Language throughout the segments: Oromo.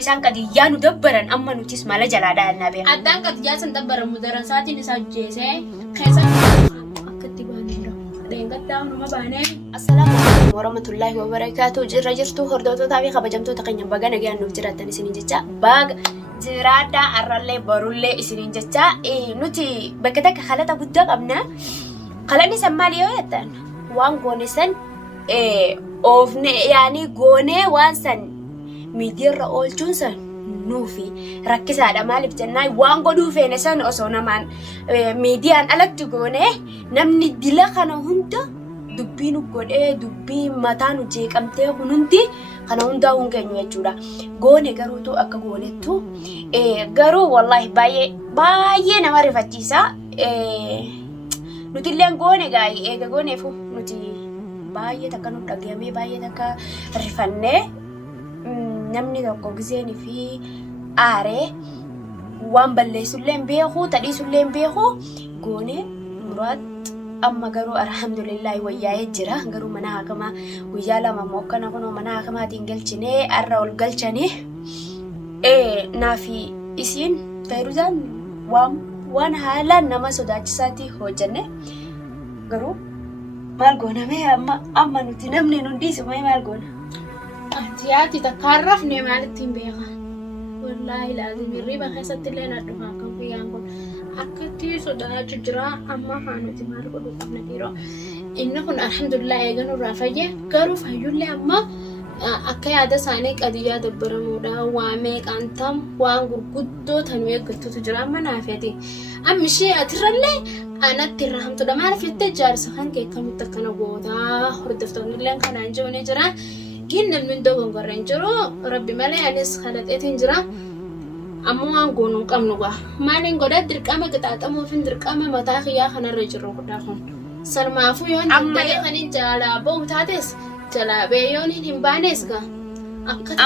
إسان قديان ودبرن أما نوتيس مالا جلادا النبي أدان قد جاسن دبرن مدرسات نساء جيسة خيسا أكتباني رو دين قد داون ما باني. السلام عليكم ورحمة الله وبركاته. جرجرتو هردوتو تابي خبجمتو تقين بغا نغي انو جراتني سنين جتا باغ جرادا ارلي برولي سنين جتا نوتي بكتك خلطه بودا قبنا خلاني سماليو يتن وان غونسن اوفني يعني غوني وانسن ميدير اولچونسن نوفي ركز على مالك جناي وان غدو فينسن اسونا مان ميديان الكت غوني نمني دلخنا هنتو dubbinu godhee dubbii mataan jeeqamtee hunundi kana hundaa hungeenya jechuudha. Goone garuutu akka goonettu garuu wallahi baay'ee nama rifachiisa. Nuti illee goone gaayii eega gooneefu nuti baay'ee takka nu dhagahame baay'ee takka rifannee namni tokko giseen fi aaree waan balleessullee hin beeku tadhiisullee hin beeku goone muraat amma garuu alhamdulillah wayyaa jira garuu mana hakama guyyaa lama mokkana kuno mana hakamaatiin galchine arra ol galchani naafi isin fayruzaan waan haalaan nama sodaachisaati hojjanne garuu maal goona mee amma nuti namni hundiis maal goona atiyaati takkaarrafne maalittiin beeka wallahi laazim riba keessatti illee na dhufa kan guyyaan kun akkatti sodaachu jira amma hanuti maal godhu qabna dhiiroo inni kun alhamdulillah eeganu irraa fayye garuu fayyullee amma akka yaada isaanii qadiyyaa dabbaramuudha waa meeqantam waan gurguddoo tanuu eeggattutu jira amma naafeeti amma ishee atirrallee anatti irrahamtudha maaliif jettee jaarsa kan kee akkamitti akkana gootaa hordoftoonni illee kanaan jiruun jira gin namni hundoo gongorreen jiru rabbi malee anis kadhateetiin jira amma waan goonuu qabnu gaa maaliin godhaa dirqama qixaaxamuufin dirqama mataa kiyyaa kanarra jiru guddaa kun salmaafuu yoon danda'ee kanin jalaa ba'u taates jalaa ba'ee yoon hin baanes gaa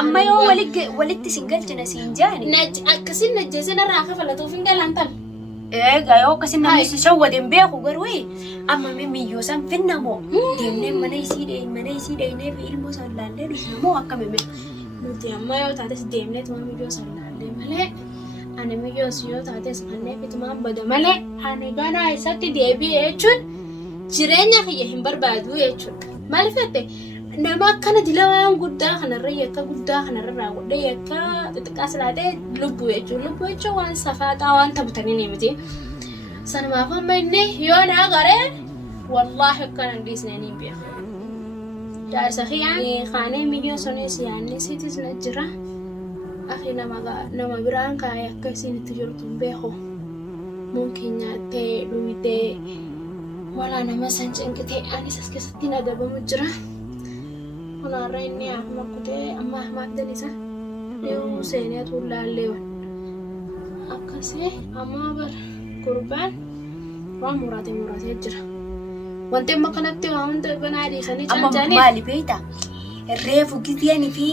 amma yoo walitti sin galchina siin jaani akkasin najjeesin irraa kafalatuuf hin galantan egaa yoo akkasin namni si shawwadeen beeku garuu amma miyyoo san finnamoo deemnee mana isii dhaynee fi ilmoo san laallee dhufnamoo akkamimme nuti amma yoo taates deemnee tuma miyyoo san laallee malee ani miyyoos yoo taates kanneen fitumaan bada malee ani ganaa isatti deebi'ee jechuun jireenya kiyya hin barbaadu jechuudha maaliif jette nama akkana dila waan guddaa kanarra yakka guddaa kanarra raawwadhe yakka xixiqqaas laatee lubbuu jechuun waan safaaxaa waan taphatanii ni miti sanumaaf amma inni yoo na agaree wallahi akkana dhiisnee ni beeku jaarsa kiyyaan kaanee miyyoo sunis yaanni sitis na jira akhi nama biraan kaayee akka isiin itti jirtu hin beeku mungkin nyaattee dhuyitee walaa nama san cinqitee anis as keessatti na adabamu jira kunarra inni ahma kutee amma ahmaaf danisa yoo seenee tuulaallee akkasii amma bar gurbaan waan muraatee jira wanti amma kanatti waa hunda banaa dhiisanii amma maali beektaa reefu gizeen fi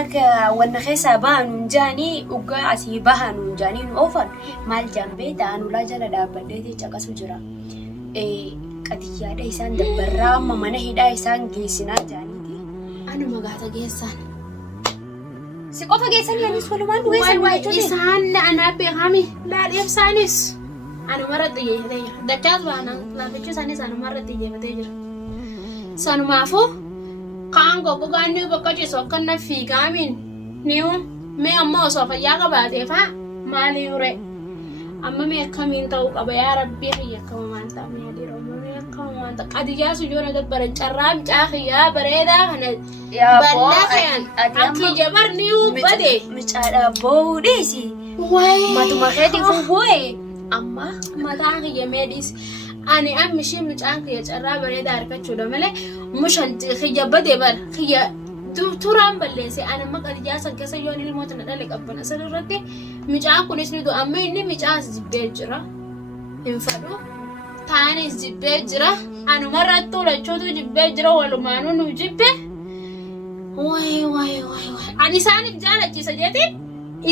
akka wanna keessaa bahanuun jaanii dhugaa asii bahanuun jaanii nu oofan maal jaan beektaa anulaa jala dhaabbadhee caqasu jira qadiyyaadha isaan dabbarraa amma mana hidhaa isaan geessinaa jaaniiti anuma gaata geessan si qofa geessanii anis walumaan dhugeessan isaan anaa beekami laadheef isaanis anuma irratti xiyyeeffatee jira dachaas baanaan laafichi isaanis anuma irratti xiyyeeffatee jira sanumaafuu kaan gogogaan ni bakka ciisu akka na fiigaamin niu mee amma osoo fayyaa qabaateef maali yure amma mee akkamiin ta'uu qaba yaa rabbii kiyya akkama maan ta'a mee dhiiroo mee akkama maan ta'a qadiyyaa sujjoona dabbaran carraa bicaa kiyyaa bareedaa kana bal'aa kiyaan akki jabar niu bade micaadhaa boo'uu dhiisi matuma keetii fuufuu'e amma mataa kiyya mee dhiisi ani amishii micaan kiyya carraa bareedaa argachuudha malee mushan kiyya bade bar kiyya turaan balleesse ani amma qadiyyaa san keessa yoon ilmoota na dhale qabban asirratti micaan kunis ni du'a amma inni micaas jibbee jira hin fadhu taanis jibbee jira anumarratti olachuutu jibbee jira walumaanuu nu jibbe way ani isaaniif jaalachiisa jeetiin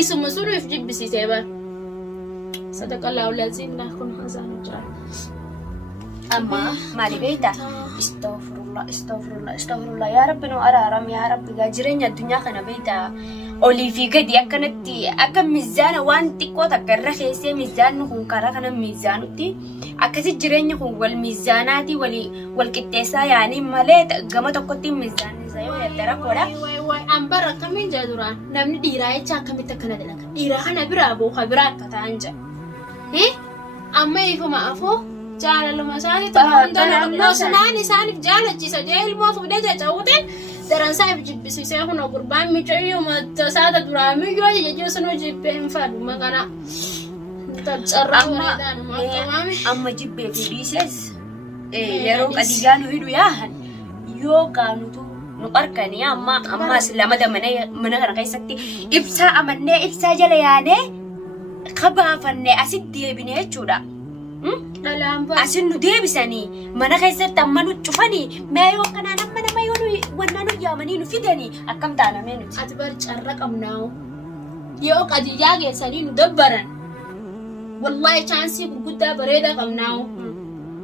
isuma sunuuf jibbisiisee bar sadaqallaahu laziim naa kun haasaan jira أما مالي بيتا استغفر الله استغفر الله استغفر الله يا رب نو أرارم يا رب جاجرين الدنيا خنا بيتا أولي في قدي أكنتي أكم ميزان وانتي كوتا كرخيسي ميزان نكون كرخنا ميزانتي أكسي جرين نكون والميزاناتي والكتسا يعني مالت قامت أكتي ميزان زي ويترى كودا way ambara kamin jadura namni dhiiraa jecha akkamitti akkana dalaga dhiiraa kana biraa booka biraa akka ta'an jira amma ifuma afoo jaalaluma isaanii ta'uu sanaan isaaniif jaalachiisa jee ilmoo fuudhee jajawuuteen daransaa if jibbisiisee kun gurbaan micayyuu matasaata duraa miyyoo jejjuu sunuu jibbee hin fadhu maqana carraa wareedhaan akkamame amma jibbee fi dhiises yeroo qadiyyaa nu hidhu yaahan yoo qaanutu nu qarqanii ammaas lamada mana kana keessatti ibsaa amannee ibsaa jala yaanee kabaafannee asit deebinee jechuudha. Asin nu deebisanii mana keessatti amma nu cufanii mee yoo kanaan amma nama yoo wanna nu yaamanii nu fidanii akkam taanamee nuti. Ati bar carra qabnaawu yoo qadiyyaa geessanii nu dabbaran wallahi chaansii gurguddaa bareedaa qabnaawu.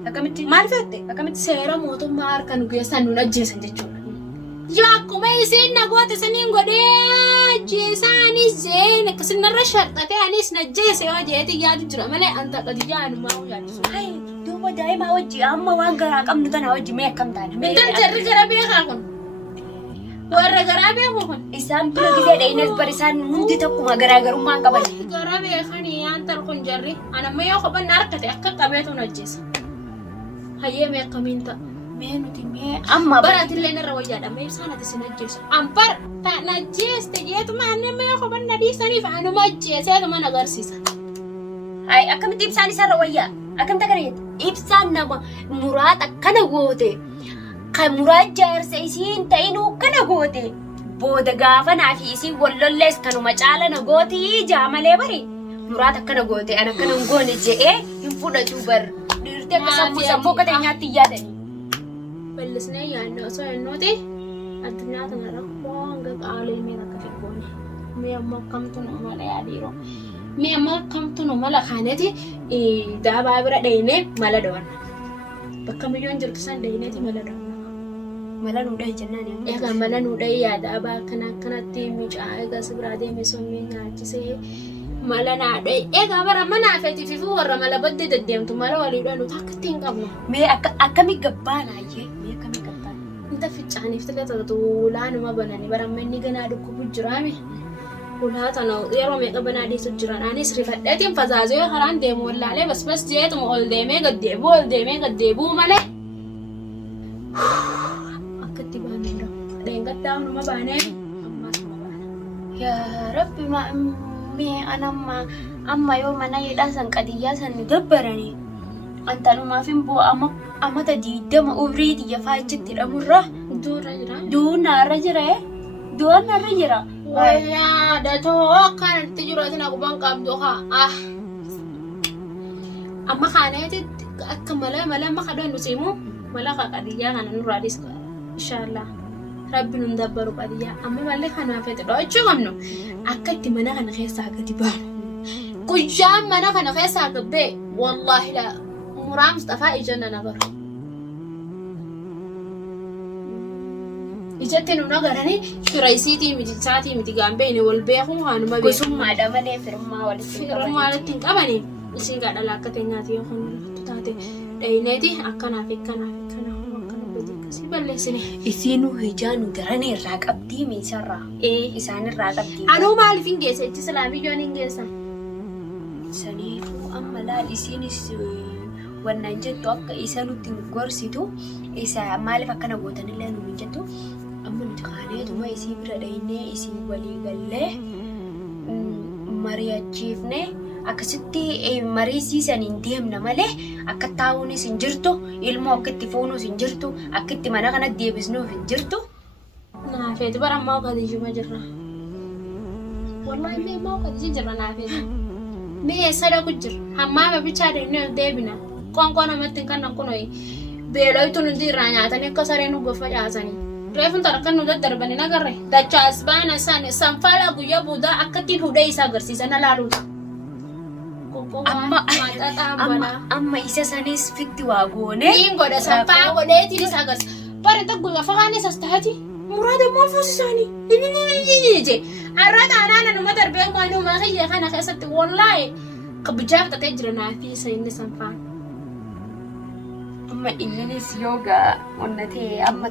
Akkamitti maal fette akkamitti seera mootummaa harka nu geessan nu ajjeesan jechuudha. Yoo akkuma isiin nagoota saniin godhee ajjeesaanis zeen akkasirra sharxatee anis najjeese yoo jeeti yaadu jira malee anta qadiyyaa anumaa yaadu. Hai duuba daa'imaa wajji amma waan garaa qabnu kana wajji mee akkam taana. Bintan jarri jara beekaa kun warra garaa beeku kun isaan bira gisee dha'inas bar isaan hundi tokkuma garaagarummaa qaban. Garaa beekanii yaantar kun jarri anamma yoo kophanna harkate akka qabeetu najjeesa. Hayyee mee akkamiin ta'a. Mee nuti mee amma baratillee narra wayyaadha mee isaan ati sin ajjeesu ampar najjeeste jeetuma anamma yoo kophanna dhiisaniif anuma ajjeeseetuma nagarsiisa. Hai akkamitti ibsaan isarra wayyaa akkamta kana jette ibsaan nama muraata kana goote kan muraat jaarsa isiin ta'inuu kana goote booda gaafa naafi isiin wallollees kanuma caala na gootii jaamalee bari muraata akkana goote an akkana hin goone je'ee hin fudhatu bar dhiirtee akka sammuu kateenyaatti hin yaadanii. Ballisnee yaadna osoo hinnuuti addunyaa kana rakkoo hanga qaalee mee akka figgoone mee ammoo akkamtu nu mala yaadiiroo mee ammoo akkamtu nu mala kaaneti daabaa bira dhayinee mala dawanna bakka miyyoon jirtu san dhayineeti mala dawanna mala nuu dhahi jennaan egaa mala nuu dhahi yaadaabaa akkanatti micaa egaa si biraa deeme sommii nyaachisee mala naa dhahi egaa bara manaa feeti fifuu warra mala baddee deddeemtu mala walii dhaluutu akkatti hin qabnu mee akkami gabbaanaayyee inta ficcaaniif tilata ulaanuma bananii baramma inni ganaa dhukkubu jiraame ulaa tana yeroo meeqa banaa dhiisu jiran anis rifadheetiin fazaazee karaan deemu wallaalee basbas jeetuma ol deemee gaddeebuu malee akkatti baanudha dheengaddaa hunuma baanee ammaas uma baana. Yaa Rabbi mee anamma amma yoo mana hidhaa san qadiyyaa san dabbaranii antanumaaf hin bu'a amata 20 umrii xiyya faachitti hidhamurra duunarra jira duunarra jira. Wayyaa datoo akkanatti jiraatin akkuma qabdu haa amma kaaneetitti akka mala amma kadhan nusimu mala qadiyyaa kana nurraa dhiiska inshallah rabbi nun dabbaru qadiyyaa amma malee kanaaf fedhe dhoochuu qabnu akka itti mana kana keessaa gadi baanu guyyaan mana kana keessaa gabbee wallaahi la muraa Mustafaa ijanna nagaru ijatti nu nagaranii firaisiitii miti saatii miti gaambee wal beeku waanuma beeku gosummaadha malee firummaa walitti hin qabanii isii gaadhala akka teenyaati yoo kun taate dhayineeti akkanaaf akkana balleessine isiinuu hijaanu daranii irraa qabdii miisarraa isaan irraa qabdii anuu maaliif hin geesse itti islaamiyyoon hin geessan saniifuu amma laal isiinis wannan jettu akka isa nutti gorsitu isa maaliif akkana gootanillee nu jettu amma nuti kaaneetuma isii bira dhaynee isii walii gallee mari'achiifne akkasitti mariisiisaniin deemna malee akka taa'uunis hin jirtu ilmoo akka itti fuunuus hin jirtu akka itti mana kana deebisnuuf hin jirtu. Naafeeti bara ammaa qadiijuma jirra. Wallaahi mee ammaa qadiiji jirra naafeeti. Mee sadaku jirra hammaama bichaa deebina. Qoonqoo namatti hin kannan kunoo beelooytu nuti irraa nyaatanii akka saree nu gofa caasanii. Reefun tarkan nu daddarbanii nagarre dachaas baana isaanii sanfaala guyyaa buudaa akkatti fuudhee isaa agarsiisan alaaluuta. amma isa sanis fitti waa goone. Niin godha samphaa godheetiin isa agarsiisa. Bara tokko gaafa kaan isas taati muraada immoo fuusi isaanii. Har'a taanaan anuma darbee waanuma kiyya kana keessatti wallaahi kabajaa ta'ee jira naafi isa inni samphaa. Amma innis yoga onnatee amma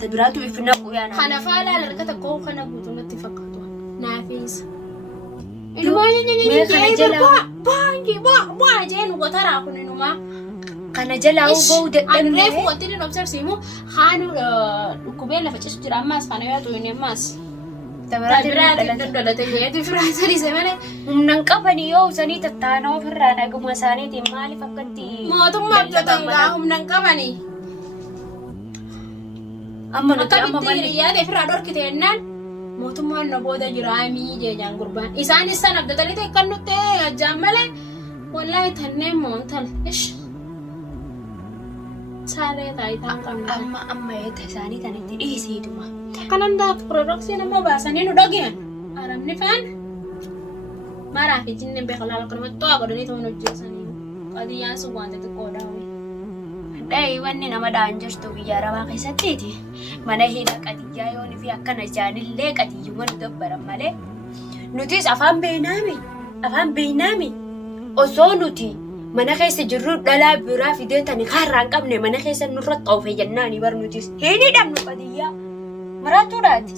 tabiraatu ifna quyaan. Kana faala harka tokko kana guutuu natti fakkaatu. Naafis. Ilmoo baangi baa jeen gotaraa kun inuma. Kana jalaa ba'uu dadhabne. Ani reefu wanti inni obsersiimu haanu dhukkubee lafa ciisu jira ammaas kana yoo ta'u inni ammaas. Tabiraatu daldalate yeetu firaasanii semane. Humnaan qabanii yoo usanii tattaanoo ofirraa naguma isaaniitiin maaliif akkatti. Mootummaa abdatangaa humnaan qabanii. Amma nuti amma malee yaada ofirraa dhorkite jennaan mootummaan na booda jiraamii jeenyaan gurbaan. Isaanis san abdatanii ta'e kan nuti ajjaan malee wallaahi tanneen moontal. Saaree taayitaan qabna. Amma eeta isaanii tanitti dhiisiituma. Kanan daa piroodoksii nama baasanii nu dhageen. Aramni faan maraa fi jinneen beekalaa bakka namatti to'a godhanii ta'uun hojjeessanii. Qadiyyaan sun wanta xiqqoo daawwi. Dhahii wanni nama dhaan jirtu biyya arabaa keessattiiti. Mana hidha qadiyyaa yoon fi akkana jaanillee qadiyyuma nu dabbaran malee. Nutis afaan beeynaami. Osoo nuti mana keessa jirru dhalaa biraa fidee tani kaarraa hin qabne mana keessa nurra xoofe jennaani bar nutis. Hin hidhamnu qadiyyaa. Maraatuudhaati.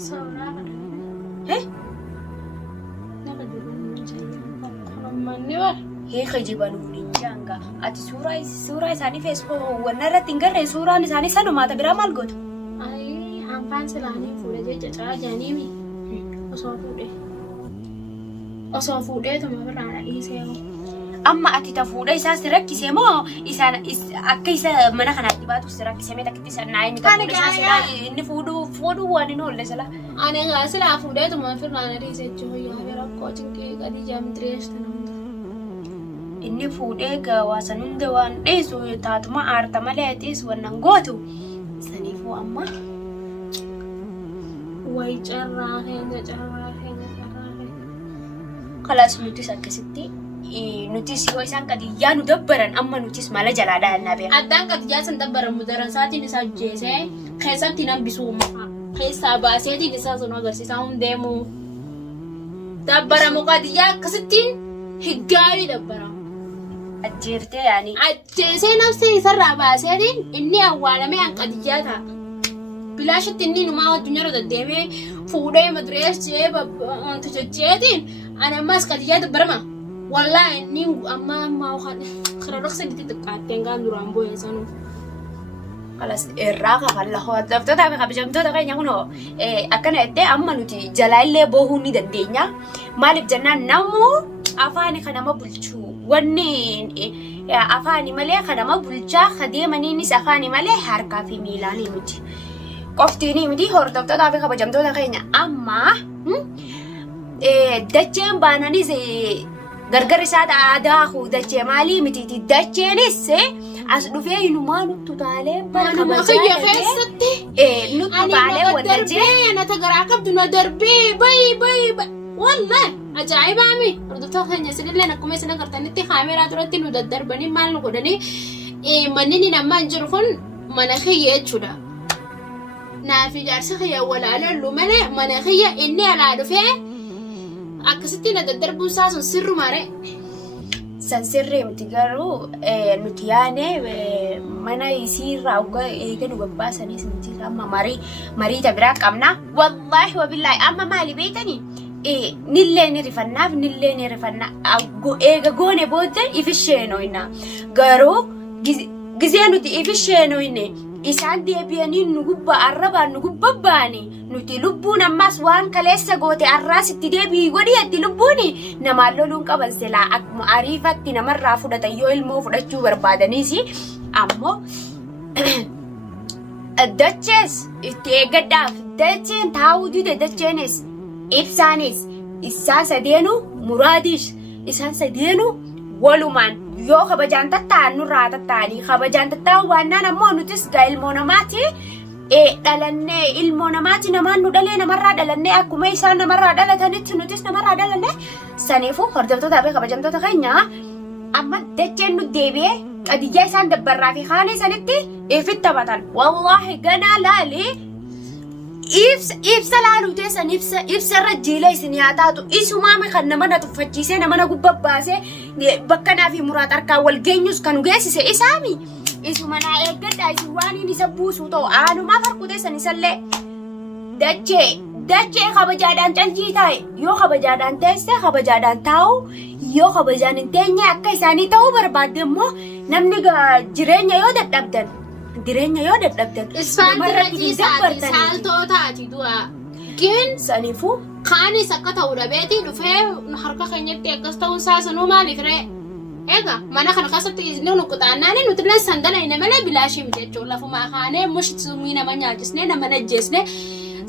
Hiika jibanuun hin jaanga. Ati suuraa isaanii feesbuuk wanna irratti hin garree suuraan isaanii sanumaata biraa maal gootu? Hambaan silaanii fuudhee jecha caalaa jaaniimi. Osoo fuudhee tuma birraa dhiisee. Amma ati ta fuudha isaa si rakkisee moo akka isa mana kanaatti baatu si rakkisee mee takkitti sannaa inni inni fuudhuu waan hin oolle sila. Ani silaa fuudhee tuma firnaan dhiisee jiru yaada rakkoo cinqee qadii jaamtirees tanamta. Inni fuudhee gawaasan hunda waan dhiisu taatuma aarta malee atiis wannan gootu. Saniifuu amma. Wayi carraa keenya. Kalaas nutis akkasitti. Nutis yoo isaan qadiyyaa nu dabbaran amma nutis mala jalaa dhaannaa beeku. Addaan qadiyyaa san dabbaran mudaran isaatiin isaa jeesee keessatti nambisuu keessaa baaseetiin isaa sun agarsiisaa hundeemu. Dabbaramu qadiyyaa akkasittiin higgaarii dabbaramu. Ajjeeftee yaani. Ajjeesee nafsee isarraa baaseetiin inni awwaalamee an qadiyyaa ta'a. Bilaashitti inni numaa addunyaa deddeemee fuudhee madureessee wanta jajjeetiin ani ammaas qadiyyaa dabbarama. Wallahi inni amma kiroodoksii itti xiqqaattee gaan duraan boo'ee sanuu. Kalas irraa kafalla hordoftoota fi kabajamtoota keenya kunoo akkana jettee amma nuti jalaa illee boohuu ni dandeenya. Maaliif jennaan namuu afaani kan nama bulchu wanni afaani malee kan nama bulchaa kadeemaniinis afaani malee harkaa fi miilaanii miti. Qoftiinii miti hordoftoota fi kabajamtoota keenya amma dacheen baananis gargar isaa aadaa dachee maalii mitiiti dacheenis as dhufee inumaa nuttu taalee bara kabajaa keessatti nuttu taalee wanta jee nata garaa qabdu na darbee bayi wallahi ajaa'ibaami hordoftoota keenya isinillee akkuma isin agartanitti kaameeraa duratti nu daddarbanii maal nu godhanii manni inni namaa hin jiru kun mana kiyya jechuudha. Naaf ijaarsa kiyya walaalallu malee mana kiyya inni alaa dhufee akkasitti na daddarbuu isaa sun sirrumaare. San sirrii miti garuu nuti yaane mana isiirraa eega nu babbaasaniis nuti amma marii biraa qabna. Wallaahi wabillaahi amma maali beekanii? Nillee ni rifannaa eega goone booddee ifisheenooyna garuu gizee nuti ifisheenooyne isaan deebi'anii nu gubbaa arrabaan nu gubbabbaanii nuti lubbuun ammas waan kaleessa goote arraasitti deebii godhiyatti lubbuuni namaan loluun qaban silaa akkuma ariifatti namarraa fudhatan yoo ilmoo fudhachuu barbaadaniisi ammoo dachees itti eeggadhaaf dacheen taa'uu dide dacheenis ibsaanis isaan sadeenu muraadiis isaan sadeenu walumaan yoo kabajaan tattaan nurraa tattaanii kabajaan tattaan waannaan ammoo nutis gaa ilmoo namaati dhalannee ilmoo namaati namaan nu dhalee namarraa dhalannee akkuma isaan namarraa dhalatanitti nutis namarraa dhalannee saniifuu hordoftoota fi kabajamtoota keenya amma dacheen nu deebi'ee qadiyyaa isaan dabbarraa fi kaanee sanitti ifitti taphatan wallaahi ganaa laalee ibsa laaluu teessan ibsa irra jiilee isin yaa taatu isumaame kan nama na tuffachiisee nama na gubbabbaasee bakka naa fi muraata harkaan wal geenyus kan geessise isaami isuma naa eeggadhaa isin waan inni isa buusuu ta'u aanumaa farkuu teessan isallee dachee kabajaadhaan calcii taa'e yoo kabajaadhaan teesse kabajaadhaan taa'u yoo kabajaan hin teenye akka isaanii ta'uu barbaadde immoo namni jireenya yoo dadhabdan isfaantirratti saaltootaati du'a gin saniifuu kaanis akka ta'u dhabeeti dhufee harka keenyatti akkas ta'uu saasanuu maaliif ree egaa mana kana keessatti nu quxaannaani nuti illee sandalayne malee bilaashii miti jechuun lafumaa kaanee mushitsumii nama nyaachisnee nama najjeesnee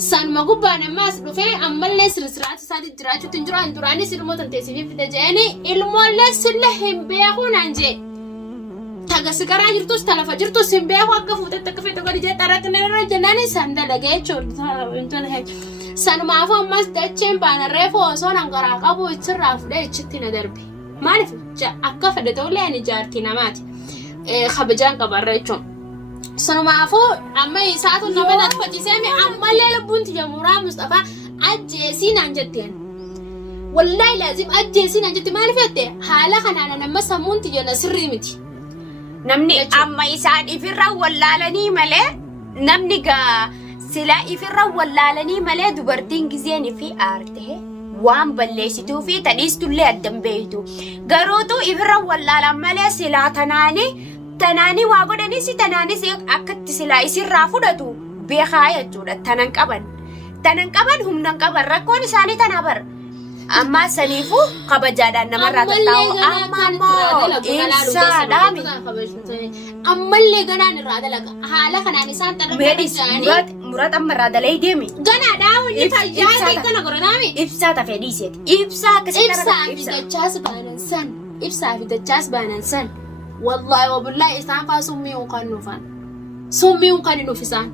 sanuma gubbaan ammaas dhufee ammallee sirsiraati isaati jiraachuutti hin jiraan duraanis ilmoo tanteessiif fite jeeni ilmoollee sille hin beekuu naan jee taga sigaraa jirtus talafa jirtus hin beeku akka fuutetti akka fedhu gadi jee xarratti narra jennaani san dalagee jechuudha sanumaafuu ammas dacheen baanarree foosoo nangaraa qabu ichirraa fudhee ichitti na darbe maaliif akka fedhe ta'ullee ani jaartii namaati kabajaan qabarra jechuun sanumaafuu amma isaatu nama na tuffachiisee ammallee lubbuun tiyya muraa Mustafaa ajjeesii naan jetteen wallaahi laazim ajjeesii naan jette maaliif jette haala kanaan amma sammuun tiyya na sirrii miti namni amma isaan ifirra wallaalanii malee namni sila ifirra wallaalanii malee dubartiin gizeen fi aarte waan balleessituu fi tadhiistullee addan beektu garuutu ifirra wallaalan malee silaa tanaanii waa godhanis tanaanis akkatti silaa isirraa fudhatu beekaa jechuudha tanan qaban humnan qaban rakkoon isaanii tana bar amma saniifuu kabajaadhaan namarraa tattaa'u amma ibsaadhaami ammallee ganaan irraa dalaga haala kanaan isaan xarra murat amma irraa dalay deemi ganaa daawunni fayyaa kana godhanaami ibsaa tafee dhiiseeti ibsaa ibsaa fi dachaas baanan san wallahi wabillahi isaan faa summii kan nuuf isaan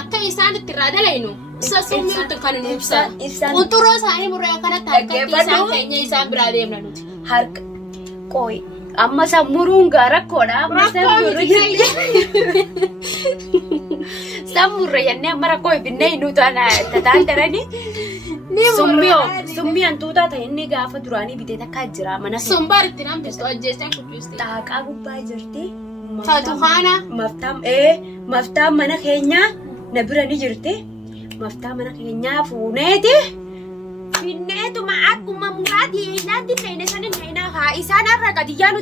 akka isaan itti irraa dalaynu isa summii kan nuuf ibsan qunxurroo isaanii murree kanatti harkatti isaan keenya isaan biraa deemna nuti harka qooyi amma sammuruun rakkoodha amma sammurre jennee amma rakkoo ibinnee nuti tataan daranii summii hantuutaa ta'e inni gaafa duraanii bitee takkaa jira mana sombaaritti namtistu ajjeesteen qopheessite xaaqaa gubbaa jirti fatuhaana maftaan mana keenyaa na bira ni jirti maftaa mana keenyaa fuuneeti finneetuma akkuma muraatii naatti feene sanin feena haa isaan har'a qadiyyaa nu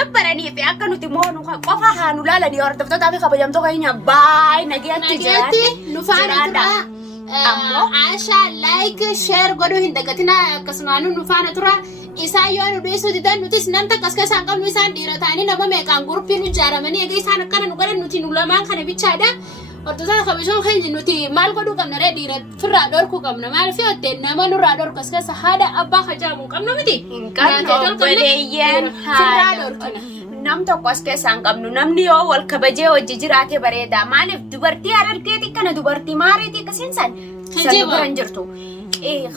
dabbaranii fi akka nuti moonu qofa haa nu laalanii hordoftootaa fi kabajamtoo keenya baay'ee nageetti jiraatti nu faana tura Ashaa like share godhuu hin dagatina akkasumaan nu faana tura isaan yoo nu dhiisuu didan nutis namta akkas keessaan qabnu isaan dhiira ta'anii nama meeqaan guruppiin ijaaramanii egaa isaan akkana nu godhan nuti nu lamaan kana bichaadha hordoftota kabajamoo keenya nuti maal godhuu qabna ree dhiira firraa dhorkuu qabna maaliif yoo ta'e nama nurraa dhorku as keessa haadha abbaa kajaamuu qabna miti hin qabnu obboleeyyan firraa dhorkina nam tokko as keessaan qabnu namni yoo wal kabajee hojii jiraate bareeda maaliif dubartii harargeeti kana dubartii maariitii akkasiin san biran jirtu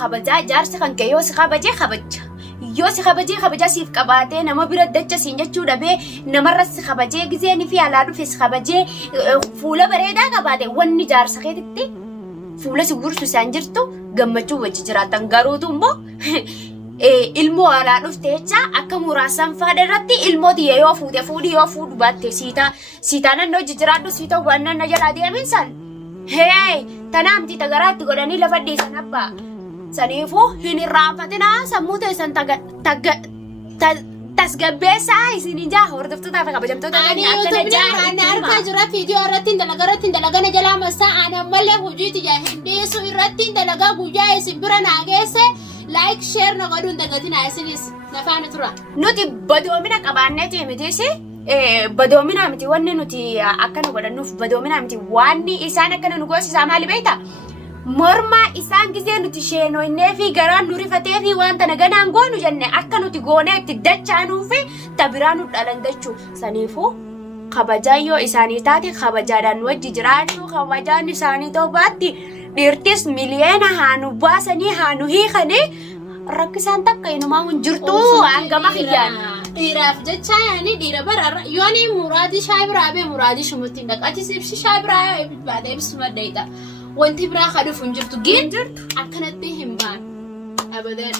kabajaa jaarsi kan kee yoo si kabajee kabajaa siif qabaatee nama bira dacha siin jechuu dhabee namarra si kabajee gizeenii fi alaa dhufe si kabajee fuula bareedaa qabaate wanni jaarsa keetitti fuula si gursu isaan jirtu gammachuu wajji jiraatan garuutu immoo ilmoo alaa dhufte jecha akka muraasan faadha irratti ilmooti yoo fuute fuudhi yoo fuudhu baatte siitaa nannoo jijjiraadhu siitaa hubannaan na jalaa deemin san tanaamti tagaraatti godhanii lafa dhiisan abbaa saniifuu hin irraanfatinaa sammuu teessan tasgabbeessaa isin ijaa hordoftootaa fi kabajamtoota keenya akkana jaaranii harkaa jira viidiyoo irratti hin dalagana jalaa massaa aanan malee hojiiti jaa hin dhiisu irratti hin dalagaa guyyaa isin bira naageesse like share na godhuun dagatina isinis nafaana tura nuti badoomina qabaanneeti mitiisi badoomina miti wanni nuti akkana godhannuuf badoomina miti wanni isaan akkana nu goosisaa maali beekta mormaa isaan gizee nuti sheenoonnee fi garaan nu rifatee fi wanta naganaan goonu jenne akka nuti goonee itti dachaanuu fi tabiraa nu dhalangachuu saniifuu kabajaan yoo isaanii taate kabajaadhaan wajji jiraachuu kabajaan isaanii ta'uu baatti dhiirtis miliyoona haanu baasanii haanu hiikanii rakkisaan takka inumaa hin jirtu hangama kiyyaan. Dhiiraaf jecha yaani dhiira bara yooni muraadii shaayii biraa bee muraadii shumutti dhaqatis ibsi shaayii biraa baadee ibsuma dheedha. Wanti biraa kadhuuf hin jirtu. Akkanatti hin baan. Abadan.